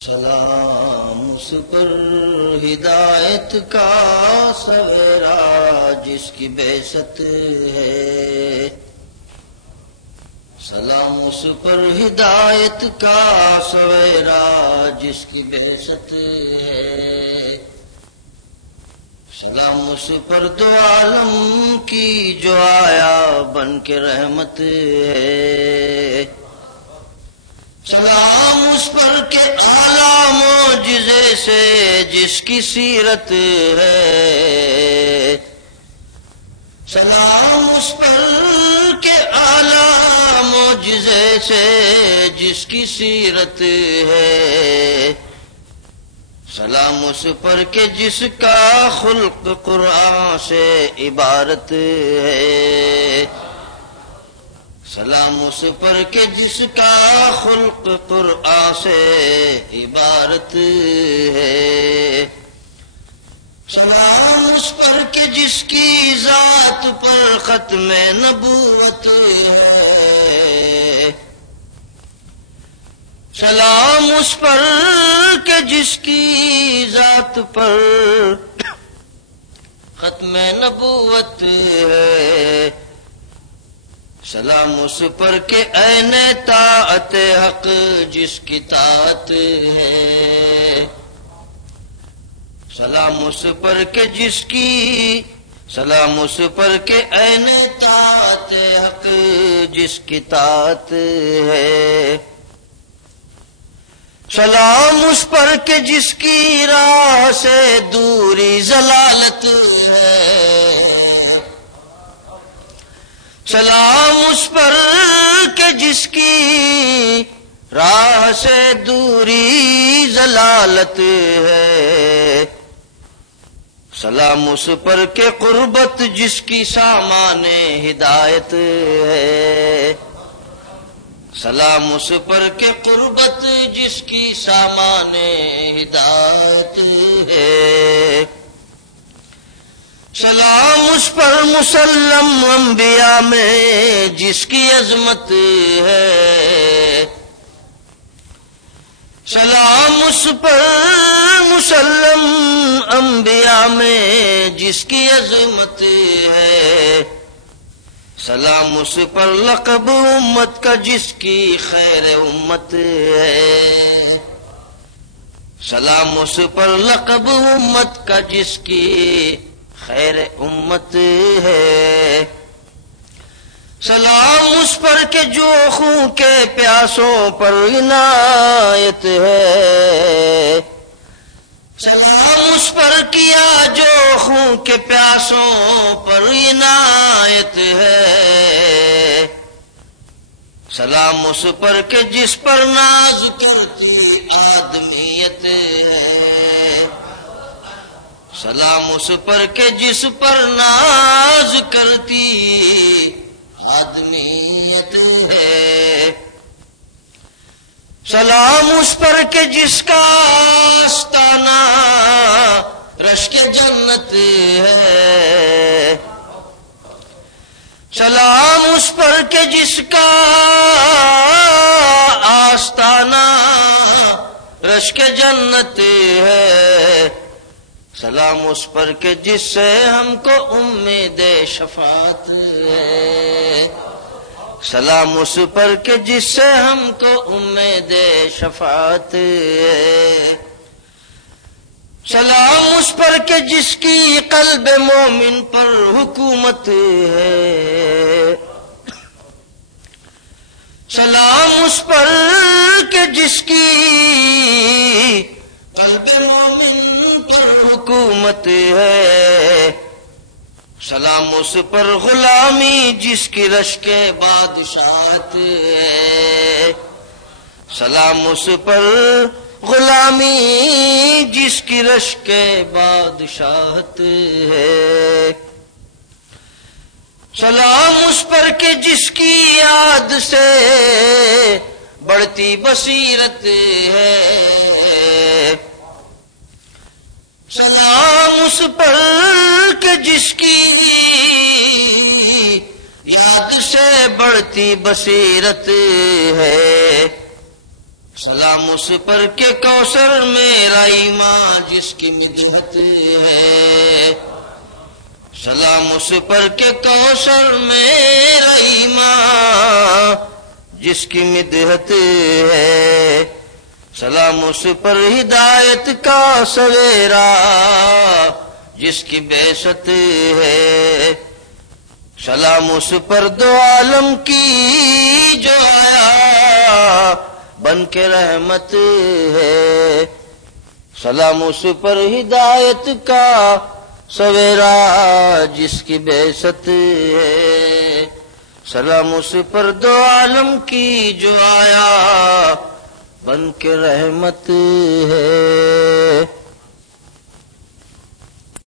سلام اس پر ہدایت کا سویرا جس کی بعثت ہے، سلام اس پر ہدایت کا سویرا جس کی بعثت ہے، سلام اس پر دو عالم کی جو آیا بن کے رحمت ہے، سلام اس پر کہ اعلیٰ معجزے سے جس کی سیرت ہے، سلام اس پر کہ اعلیٰ معجزے سے جس کی سیرت ہے، سلام اس پر کہ جس کا خلق قرآن سے عبارت ہے، سلام اس پر کہ جس کا خلق قرآن سے عبارت ہے، سلام اس پر کہ جس کی ذات پر ختم نبوت ہے، سلام اس پر کہ جس کی ذات پر ختم نبوت ہے، سلام اس پر کہ عین طاعت حق جس کی طاعت ہے، سلام اس پر کہ جس کی سلام اس پر کہ عین طاعت حق جس کی طاعت ہے، سلام اس پر کہ جس کی راہ سے دوری ضلالت ہے، سلام اس پر کہ جس کی راہ سے دوری ضلالت ہے، سلام اس پر کہ قربت جس کی سامان ہدایت ہے، سلام اس پر کہ قربت جس کی سامان ہدایت ہے، سلام اس پر مسلم انبیاء میں جس کی عظمت ہے، سلام اس پر مسلم انبیاء میں جس کی عظمت ہے، سلام اس پر لقب امت کا جس کی خیر امت ہے، سلام اس پر لقب امت کا جس کی خیر امت ہے، سلام اس پر کہ جو خون کے پیاسوں پر عنایت ہے، سلام اس پر کیا جو خون کے پیاسوں پر عنایت ہے، سلام اس پر کہ جس پر ناز کرتی آدمیت ہے، سلام اس پر کہ جس پر ناز کرتی آدمیت ہے، سلام اس پر کہ جس کا آستانہ رشک جنت ہے، سلام اس پر کہ جس کا آستانہ رشک جنت ہے، سلام اس پر کہ جس سے ہم کو امید شفاعت ہے، سلام اس پر کہ جس سے ہم کو امید شفاعت ہے، سلام اس پر کہ جس کی قلب مومن پر حکومت ہے، سلام اس پر کہ جس کی قلب مومن پر حکومت ہے، سلام اس پر غلامی جس کی رشک بادشاہت ہے، سلام اس پر غلامی جس کی رشک بادشاہت ہے، سلام اس پر کہ جس کی یاد سے بڑھتی بصیرت ہے، سلام اس پر کہ جس کی یاد سے بڑھتی بصیرت ہے، سلام اس پر کے کوثر میرا ایمان جس کی مدحت ہے، سلام اس پر کے کوثر میرا ایمان جس کی مدحت ہے، سلام اس پر ہدایت کا سویرا جس کی بعثت ہے، سلام اس پر دو عالم کی جو آیا بن کے رحمت ہے، سلام اس پر ہدایت کا سویرا جس کی بعثت ہے، سلام اس پر دو عالم کی جو آیا بن کے رحمت ہے۔